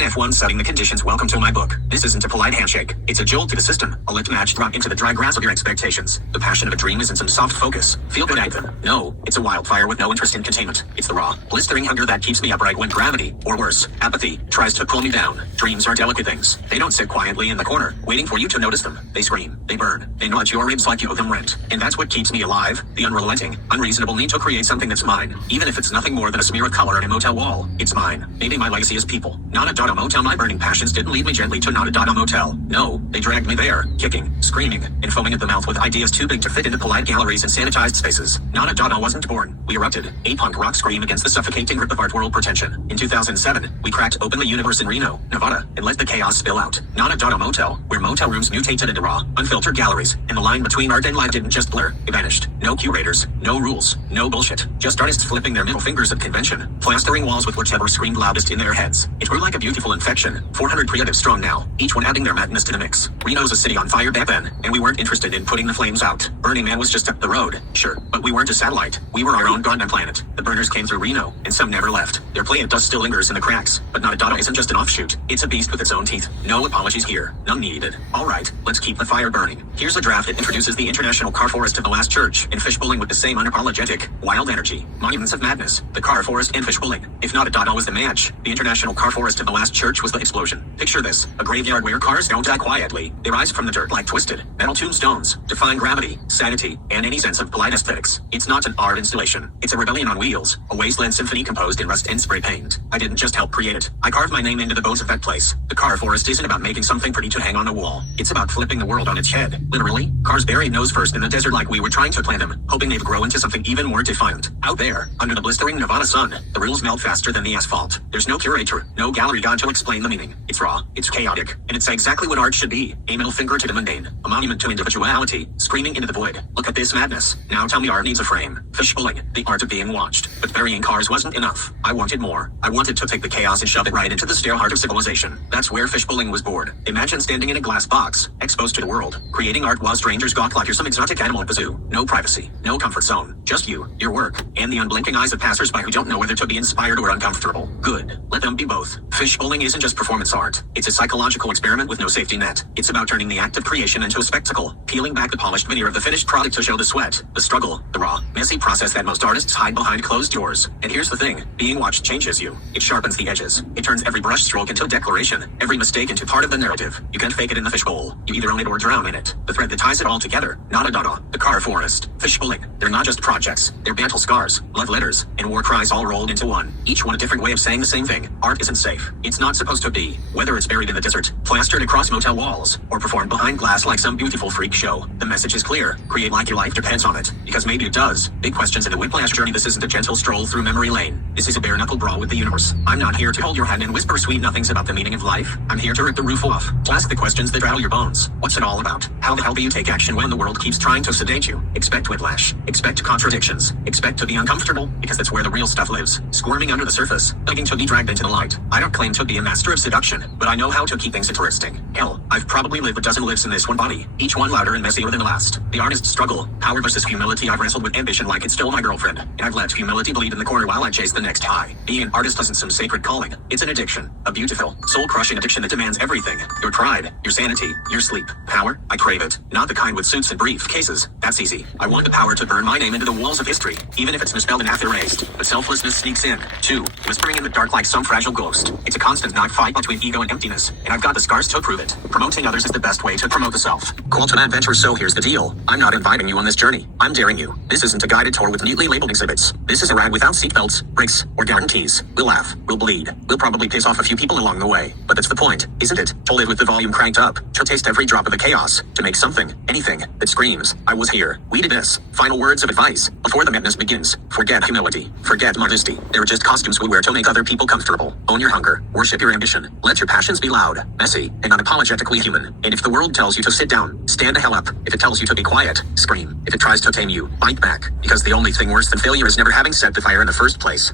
F1 setting the conditions. Welcome to my book. This isn't a polite handshake. It's a jolt to the system. A lit match drop into the dry grass of your expectations. The passion of a dream isn't some soft focus. Feel good anthem. No, it's a wildfire with no interest in containment. It's the raw, blistering hunger that keeps me upright when gravity, or worse, apathy, tries to pull me down. Dreams are delicate things. They don't sit quietly in the corner, waiting for you to notice them. They scream. They burn. They gnaw at your ribs like you owe them rent. And that's what keeps me alive. The unrelenting, unreasonable need to create something that's mine. Even if it's nothing more than a smear of color on a motel wall. It's mine. Maybe my legacy is people. Nadadada motel. My burning passions didn't lead me gently to nadadada motel. No, they dragged me there, kicking, screaming, and foaming at the mouth with ideas too big to fit into polite galleries and sanitized spaces. Nadadada wasn't born. We erupted. A punk rock scream against the suffocating grip of art world pretension. In 2007, we cracked open the universe in Reno, Nevada, and let the chaos spill out. Nadadada motel, where motel rooms mutated into raw, unfiltered galleries, and the line between art and life didn't just blur, it vanished. No curators, no rules, no bullshit. Just artists flipping their middle fingers at convention, plastering walls with whichever screamed loudest in their heads. It grew like a beautiful infection, 400 creatives strong now, each one adding their madness to the mix. Reno's a city on fire back then, and we weren't interested in putting the flames out. Burning Man was just up the road, sure, but we weren't a satellite. We were our own goddamn planet. The burners came through Reno, and some never left. Their play of dust still lingers in the cracks, but Nadadada isn't just an offshoot. It's a beast with its own teeth. No apologies here. None needed. Alright, let's keep the fire burning. Here's a draft that introduces the international car forest of the last church, and fishbowling with the same unapologetic, wild energy. Monuments of madness, the car forest and fishbowling. If Nadadada was the match, the international car forest of the last church was the explosion. Picture this, a graveyard where cars don't die quietly. They rise from the dirt like twisted, metal tombstones, defying gravity, sanity, and any sense of polite aesthetics. It's not an art installation. It's a rebellion on wheels, a wasteland symphony composed in rust and spray paint. I didn't just help create it. I carved my name into the bones of that place. The car forest isn't about making something pretty to hang on a wall. It's about flipping the world on its head. Literally, cars buried nose first in the desert like we were trying to plant them, hoping they'd grow into something even more defiant. Out there, under the blistering Nevada sun, the rules melt faster than the asphalt. There's no curator, no gallery god to explain the meaning. It's raw, it's chaotic, and it's exactly what art should be. A middle finger to the mundane, a monument to individuality, screaming into the void. Look at this madness. Now tell me art needs a frame. Fishbowling, the art of being watched. But burying cars wasn't enough. I wanted more. I wanted to take the chaos and shove it right into the stale heart of civilization. That's where fishbowling was born. Imagine standing in a glass box, exposed to the world. Creating art while strangers gawk like you're some exotic animal at the zoo. No privacy, no comfort zone. Just you, your work, and the unblinking eyes of passersby who don't know whether to be inspired or uncomfortable. Good. Let them be both. Fishbowling isn't just performance art. It's a psychological experiment with no safety net. It's about turning the act of creation into a spectacle, peeling back the polished veneer of the finished product to show the sweat, the struggle, the raw, messy process that most artists hide behind closed doors. And here's the thing, being watched changes you. It sharpens the edges. It turns every brush stroke into a declaration, every mistake into part of the narrative. You can't fake it in the fishbowl. You either own it or drown in it. The thread that ties it all together. Nadadada, the car forest, fishbowling. They're not just projects. They're battle scars, love letters, and war cries all rolled into one. Each one a different way of saying the same thing. Art isn't safe. It's not supposed to be. Whether it's buried in the desert, plastered across motel walls, or performed behind glass like some beautiful freak show, the message is clear. Create like your life depends on it. Because maybe it does. Big questions in a whiplash journey. This isn't a gentle stroll through memory lane. This is a bare-knuckle brawl with the universe. I'm not here to hold your hand and whisper sweet nothings about the meaning of life. I'm here to rip the roof off. To ask the questions that rattle your bones. What's it all about? How the hell do you take action when the world keeps trying to sedate you? Expect whiplash. Expect contradictions. Expect to be uncomfortable, because that's where the real stuff lives. Squirming under the surface, begging to be dragged into the light. I don't claim to be a master of seduction, but I know how to keep things interesting. Hell, I've probably lived a dozen lives in this one body, each one louder and messier than the last. The artist's struggle, power versus humility. I've wrestled with ambition like it's still my girlfriend, and I've let humility bleed in the corner while I chase the next high. Being an artist isn't some sacred calling. It's an addiction, a beautiful, soul-crushing addiction that demands everything. Your pride, your sanity, your sleep. Power, I crave it. Not the kind with suits and briefcases. That's easy. I want the power to burn my name into the walls of history, even if it's misspelled and half erased. But selflessness sneaks in, too, whispering in the dark like some fragile ghost. It's a constant knife fight between ego and emptiness, and I've got the scars to prove it. Promoting others is the best way to promote the self. Call to adventure. So here's the deal. I'm not inviting you on this journey. I'm daring you. This isn't a guided tour with neatly labeled exhibits. This is a ride without seatbelts, brakes, or guarantees. We'll laugh. We'll bleed. We'll probably piss off a few people along the way. But that's the point, isn't it? To live with the volume cranked up. To taste every drop of the chaos. To make something, anything, that screams, I was here. We did this. Final words of advice. Before the madness begins. Forget humility. Forget modesty. They're just costumes we wear to make other people comfortable. Own your hunger. Worship your ambition. Let your passions be loud, messy, and unapologetically human. And if the world tells you to sit down, stand the hell up. If it tells you to be quiet, scream. If it tries to tame you, bite back. Because the only thing worse than failure is never having set the fire in the first place.